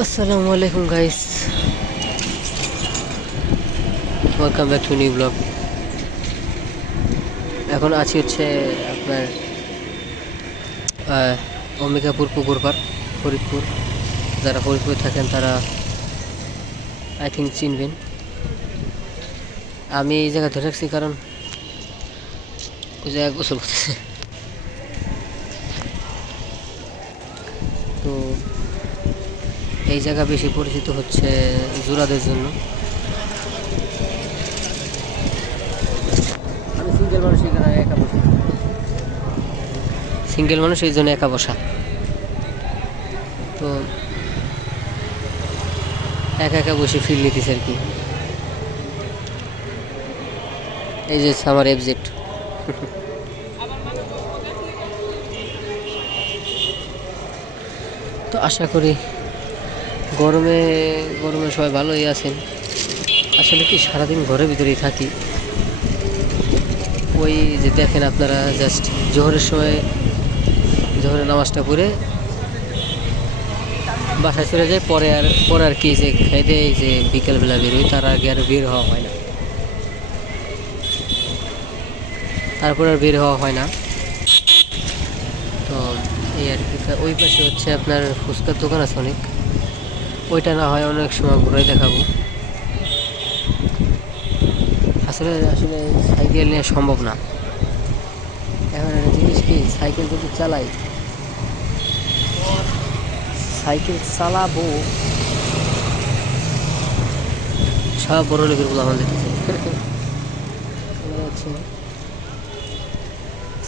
আসসালামু আলাইকুম guys, welcome back to new blog. এখন আছি হচ্ছে আপনার অম্বিকাপুর পুকুর পাড়, ফরিদপুর। যারা ফরিদপুরে থাকেন তারা আই থিঙ্ক চিনবেন। আমি এই জায়গা ধরে রাখছি কারণ ওই জায়গায় গোসল করতেছে। তো এই জায়গা বেশি পরিচিত হচ্ছে জোড়াদের জন্য। আমি সিঙ্গেল মানুষ, এখানে একা বসে, সিঙ্গেল মানুষ এই জন্য একা বসা। তো একা একা বসে ফিল নিতেছে আর কি। এই যে আমার এফজেড। তো আশা করি গরমে সবাই ভালোই আছেন। আসলে কি সারাদিন ঘরের ভিতরেই থাকি। ওই যে দেখেন আপনারা, জাস্ট জোহরের সময় জোহরের নামাজটা পড়ে বাসায় চলে যায়, পরে আর কি যে খাইতে এই যে বিকেলবেলা বেরোই, তার আগে আর বের হওয়া হয় না। তারপর আর বের হওয়া হয় না। তো এই আর কি। ওই পাশে হচ্ছে আপনার ফুচকার দোকান আছে অনেক, ওইটা না হয় অনেক সময় ঘুরে দেখাবো। আসলে সাইকেল নিয়ে সম্ভব না। এখন একটা জিনিস কি, সাইকেল যদি সাইকেল চালাবো, সব বড় লোকের গুলো আমাদের হচ্ছে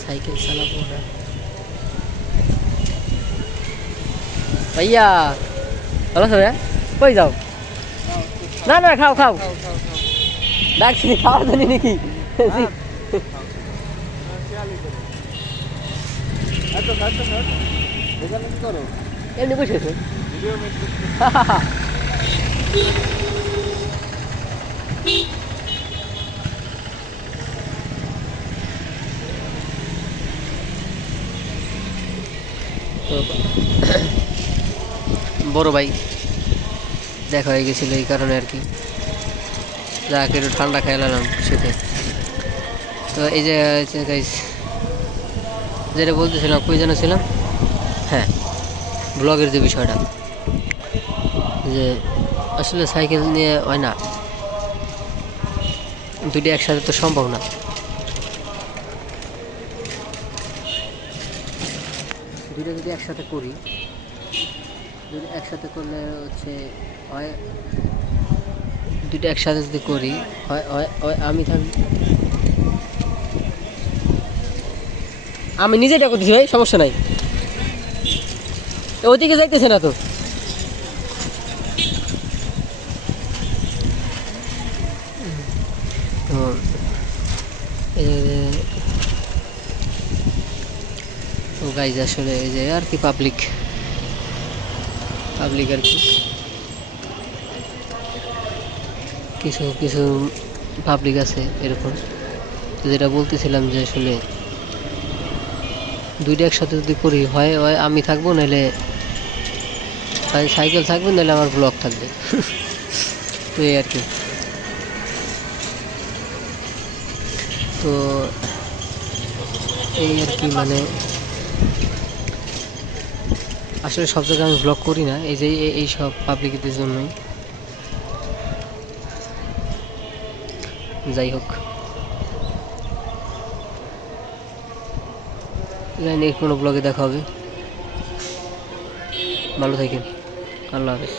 সাইকেল চালাবো না। ভাইয়া ভালো আছে ভাইয়া? কই যাও? না না, খাও ডাকছি, খাওয়ার জানি নাকি? এমনি বসেছে। তো বড় ভাই দেখা হয়ে গেছিলো এই কারণে আর কি, যাকে একটু ঠান্ডা খেলাম শীতে। তো এই যে গাইস, যেটা বলতেছিলাম, কই যেন ছিলাম, হ্যাঁ, ব্লগের যে বিষয়টা, যে আসলে সাইকেল নিয়ে হয় না, দুটি একসাথে তো সম্ভব না। দুটো যদি একসাথে করি, করলে হচ্ছে হয়, দুটো একসাথে যদি করি হয় আমি থাকি, আমি নিজেটা করতেছি ভাই, সমস্যা নাই। ওইদিকে যাইতেছে না তো। তো গাইজ আসলে এই যে আর কি পাবলিক আর কি, কিছু পাবলিক আছে এরকম। তো যেটা বলতেছিলাম যে আসলে দুইটা একসাথে যদি করি, হয় আমি থাকবো, নাহলে সাইকেল থাকবে, নাহলে আমার ব্লগ থাকবে। তো এই আর কি। তো এই আর কি, মানে আসলে সব জায়গায় আমি ব্লগ করি না, এই যে এই সব পাবলিকদের জন্যই। যাই হোক, কোনো ব্লগে দেখা হবে। ভালো থাকেন, আল্লাহ হাফেজ।